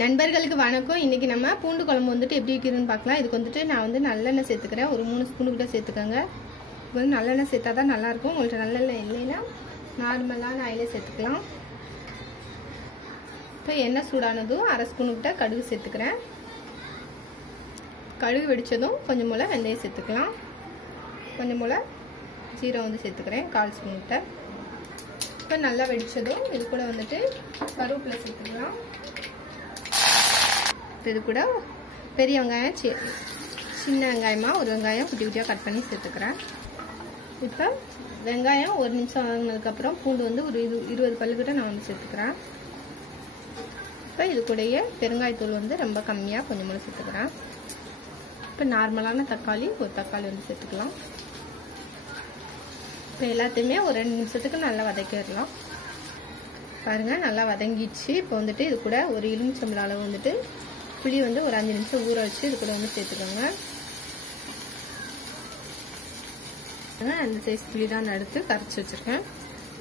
நண்பர்களுக்கு வணக்கம். இன்னைக்கு நம்ம பூண்டு குழம்பு வந்துட்டு எப்படி வைக்கிறதுன்னு பார்க்கலாம். இதுக்கு வந்துட்டு நான் வந்து நல்லெண்ணெய் சேர்த்துக்கிறேன். ஒரு 3 ஸ்பூன் கிட்ட சேர்த்துக்கோங்க. இப்போ வந்து நல்லெண்ணெய் சேர்த்தா தான் நல்லாயிருக்கும். உங்கள்கிட்ட நல்லெண்ணெய் இல்லைன்னா நார்மலான ஆயிலே சேர்த்துக்கலாம். இப்போ எண்ணெய் சூடானதும் 1/2 ஸ்பூன் கிட்ட கடுகு சேர்த்துக்கிறேன். கடுகு வெடித்ததும் கொஞ்சம் போல் வெந்தயம் சேர்த்துக்கலாம். கொஞ்சம் போல் ஜீரகம் வந்து சேர்த்துக்கிறேன் 1/4 ஸ்பூன் கிட்ட. இப்போ நல்லா வெடித்ததும் இது கூட வந்துட்டு கருவேப்பிலை சேர்த்துக்கலாம். இது கூட பெரிய வெங்காயம் சின்ன வெங்காயமாக ஒரு வெங்காயம் குட்டி குட்டியாக கட் பண்ணி சேர்த்துக்கிறேன். இப்போ வெங்காயம் 1 நிமிஷம் ஆகினதுக்கப்புறம் பூண்டு வந்து ஒரு 20 பல்லுக்கிட்ட நான் வந்து சேர்த்துக்கிறேன். இப்போ இது கூடயே பெருங்காயத்தூள் வந்து ரொம்ப கம்மியாக கொஞ்சம் போல சேர்த்துக்கிறேன். இப்போ நார்மலான தக்காளி ஒரு தக்காளி வந்து சேர்த்துக்கலாம். இப்போ எல்லாத்தையுமே ஒரு 2 நிமிஷத்துக்கு நல்லா வதக்கிடலாம். பாருங்கள் நல்லா வதங்கிடுச்சு. இப்போ வந்துட்டு இது கூட ஒரு எலுமிச்சம்பழம் அளவு வந்துட்டு புளி வந்து ஒரு 5 நிமிஷம் ஊற வச்சு இது கூட வந்து சேர்த்துக்கோங்க. அந்த சைஸ் புளி தான் நான் எடுத்து கரைச்சி வச்சுருக்கேன்.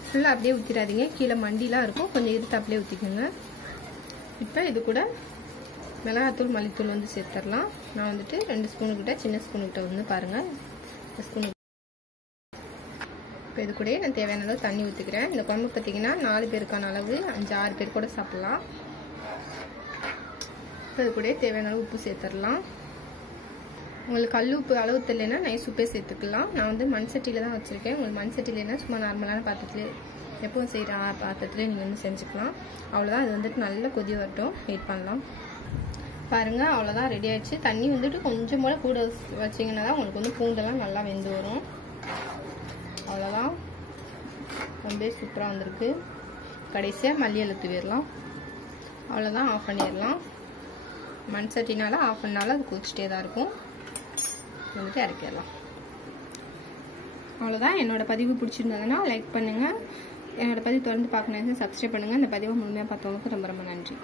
ஃபுல்லாக அப்படியே ஊற்றிடாதீங்க, கீழே மண்டிலாம் இருக்கும், கொஞ்சம் இருத்து அப்படியே ஊற்றிக்கோங்க. இப்போ இது கூட மிளகாத்தூள் மல்லித்தூள் வந்து சேர்த்துடலாம். நான் வந்துட்டு 2 ஸ்பூனுக்கிட்ட சின்ன ஸ்பூனுக்கிட்ட வந்து பாருங்கள் ஸ்பூனு. இப்போ இது கூட நான் தேவையான அளவு தண்ணி ஊற்றிக்கிறேன். இந்த குழம்பு பார்த்தீங்கன்னா 4 பேருக்கான அளவு 5-6 பேர் கூட சாப்பிட்லாம். இப்போ இது கூட தேவையான அளவு உப்பு சேர்த்துடலாம். உங்களுக்கு கல் உப்பு அளவு தெரியலன்னா நைஸ் உப்பே சேர்த்துக்கலாம். நான் வந்து மண் சட்டியில் தான் வச்சுருக்கேன். உங்களுக்கு மண் சட்டியிலனா சும்மா நார்மலான பாத்திரத்துலேயே எப்பவும் செய்கிற பாத்திரத்துலேயே நீங்கள் வந்து செஞ்சுக்கலாம். அவ்வளோதான். இது வந்துட்டு நல்ல கொதி வரட்டும், வெயிட் பண்ணலாம். பாருங்கள் அவ்வளோதான், ரெடி ஆகிடுச்சு. தண்ணி வந்துட்டு கொஞ்சம் போல் கூட வச்சிங்கன்னா தான் உங்களுக்கு வந்து பூண்டெல்லாம் நல்லா வெந்து வரும். அவ்வளோதான், ரொம்ப சூப்பராக வந்திருக்கு. கடைசியாக மல்லி இலை தூவிடலாம். அவ்வளோதான், ஆஃப் பண்ணிடலாம். மண் சட்டினால ஆஃப் பண்ணாலும் அது கொதிச்சிட்டே தான் இருக்கும். வந்துட்டு இறக்கிடலாம். அவ்வளோதான். என்னோட பதிவு பிடிச்சிருந்ததுன்னா லைக் பண்ணுங்கள். என்னோட பதிவு தொடர்ந்து பார்க்கணும், சப்ஸ்கிரைப் பண்ணுங்கள். இந்த பதிவை முழுமையாக பார்த்தவங்களுக்கு ரொம்ப ரொம்ப நன்றி.